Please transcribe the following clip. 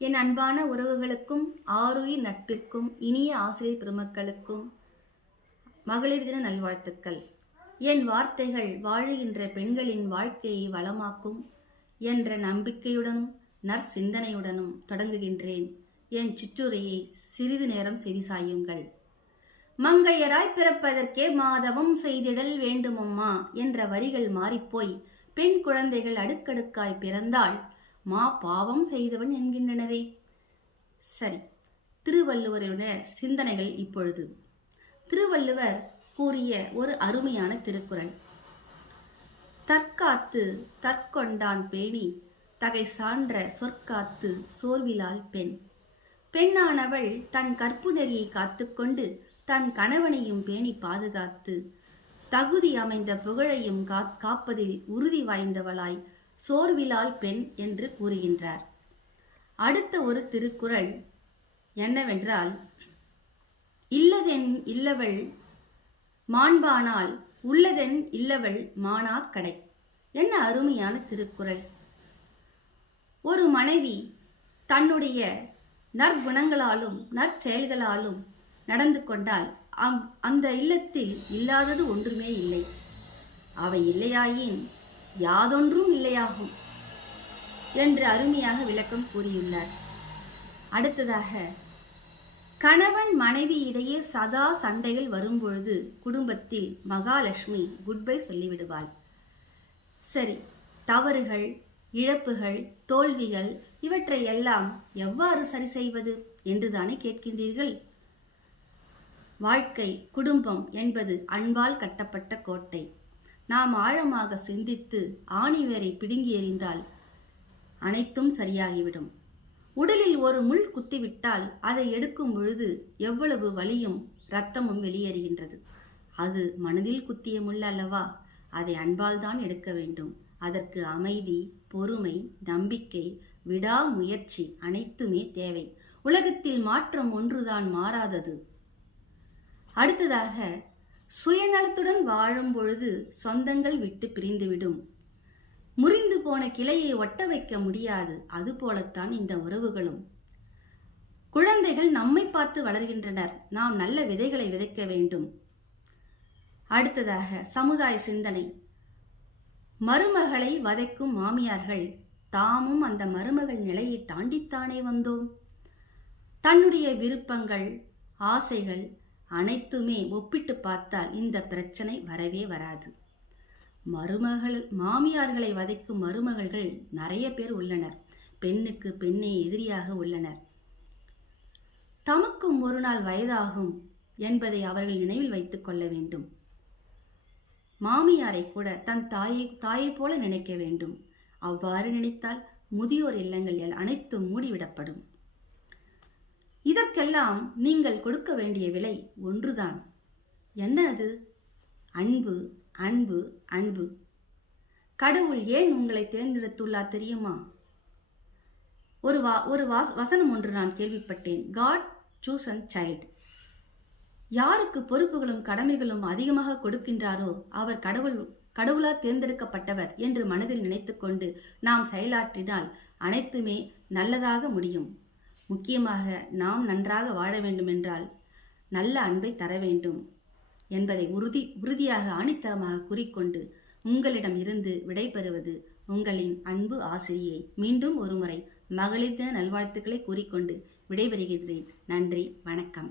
என் அன்பான உறவுகளுக்கும் ஆருயிர் நட்பிற்கும் இனிய ஆசிரியர் பெருமக்களுக்கும் மகளிர் தின நல்வாழ்த்துக்கள். என் வார்த்தைகள் வாழுகின்ற பெண்களின் வாழ்க்கையை வளமாக்கும் என்ற நம்பிக்கையுடனும் நற்சிந்தனையுடனும் தொடங்குகின்றேன். என் சிற்றுரையை சிறிது நேரம் செவிசாயுங்கள். மங்கையராய் பிறப்பதற்கே மாதவம் செய்திடல் வேண்டுமம்மா என்ற வரிகள் மாறிப்போய் பெண் குழந்தைகள் அடுக்கடுக்காய் பிறந்தால் மா பாவம் செய்தவன் என்கின்றனரே. சரி, திருவள்ளுவருடைய சிந்தனைகள் இப்பொழுது. திருவள்ளுவர் கூறிய ஒரு அருமையான திருக்குறள். தற்காத்து தற்கொண்டான் பேணி தகை சான்ற சொற்காத்து சோர்விலாள் பெண். பெண்ணானவள் தன் கற்பு நெறியை காத்துக்கொண்டு தன் கணவனையும் பேணி பாதுகாத்து தகுதி அமைந்த புகழையும் காப்பதில் உறுதி வாய்ந்தவளாய் சோர்விலாள் பெண் என்று கூறுகின்றார். அடுத்த ஒரு திருக்குறள் என்னவென்றால், இல்லதென் இல்லவள் மாண்பானால் உள்ளதென் இல்லவள் மானா கடை. என்ன அருமையான திருக்குறள்! ஒரு மனைவி தன்னுடைய நற்குணங்களாலும் நற்செயல்களாலும் நடந்து கொண்டால் அந்த இல்லத்தில் இல்லாதது ஒன்றுமே இல்லை. அவை இல்லையாயின் யாதொன்றும் இல்லையாகும் என்று அருமையாக விளக்கம் கூறியுள்ளார். அடுத்ததாக, கணவன் மனைவி இடையே சதா சண்டைகள் வரும்பொழுது குடும்பத்தில் மகாலட்சுமி குட்பை சொல்லிவிடுவாள். சரி, தவறுகள், இழப்புகள், தோல்விகள் இவற்றை எல்லாம் எவ்வாறு சரி செய்வது என்றுதானே கேட்கின்றீர்கள். வாழ்க்கை, குடும்பம் என்பது அன்பால் கட்டப்பட்ட கோட்டை. நாம் ஆழமாக சிந்தித்து ஆணிவேரை பிடுங்கி எறிந்தால் அனைத்தும் சரியாகிவிடும். உடலில் ஒரு முள் குத்திவிட்டால் அதை எடுக்கும் பொழுது எவ்வளவு வலியும் இரத்தமும் வெளியேறுகின்றது. அது மனதில் குத்திய முள் அல்லவா? அதை அன்பால் தான் எடுக்க வேண்டும். அதற்கு அமைதி, பொறுமை, நம்பிக்கை, விடாமுயற்சி அனைத்துமே தேவை. உலகத்தில் மாற்றம் ஒன்றுதான் மாறாதது. அடுத்ததாக, சுயநலத்துடன் வாழும் பொழுது சொந்தங்கள் விட்டு பிரிந்துவிடும். முறிந்து போன கிளையை ஒட்ட வைக்க முடியாது. அதுபோலத்தான் இந்த உறவுகளும். குழந்தைகள் நம்மை பார்த்து வளர்கின்றனர். நாம் நல்ல விதைகளை விதைக்க வேண்டும். அடுத்ததாக, சமுதாய சிந்தனை. மருமகளை வதைக்கும் மாமியார்கள் தாமும் அந்த மருமகள் நிலையை தாண்டித்தானே வந்தோம். தன்னுடைய விருப்பங்கள், ஆசைகள் அனைத்துமே ஒப்பிட்டு பார்த்தால் இந்த பிரச்சனை வரவே வராது. மாமியார்களை வதைக்கும் மருமகள்கள் நிறைய பேர் உள்ளனர். பெண்ணுக்கு பெண்ணே எதிரியாக உள்ளனர். தமக்கும் ஒரு நாள் வயதாகும் என்பதை அவர்கள் நினைவில் வைத்துக் கொள்ள வேண்டும். மாமியாரை கூட தன் தாயை போல நினைக்க வேண்டும். அவ்வாறு நினைத்தால் முதியோர் இல்லங்கள் அனைத்தும் மூடிவிடப்படும். இதற்கெல்லாம் நீங்கள் கொடுக்க வேண்டிய விலை ஒன்றுதான். என்ன அது? அன்பு, அன்பு, அன்பு. கடவுள் ஏன் உங்களை தேர்ந்தெடுத்துள்ளார் தெரியுமா? ஒரு வசனம் ஒன்று நான் கேள்விப்பட்டேன். God chosen child. யாருக்கு பொறுப்புகளும் கடமைகளும் அதிகமாக கொடுக்கின்றாரோ அவர் கடவுளால் தேர்ந்தெடுக்கப்பட்டவர் என்று மனதில் நினைத்துக்கொண்டு நாம் செயலாற்றினால் அனைத்துமே நல்லதாக முடியும். முக்கியமாக நாம் நன்றாக வாழ வேண்டுமென்றால் நல்ல அன்பை தர வேண்டும் என்பதை உறுதியாக ஆணித்தரமாக கூறிக்கொண்டு உங்களிடம் இருந்து விடைபெறுவது உங்களின் அன்பு ஆசிரியை. மீண்டும் ஒருமுறை மகளிர் தின நல்வாழ்த்துக்களை கூறிக்கொண்டு விடைபெறுகின்றேன். நன்றி, வணக்கம்.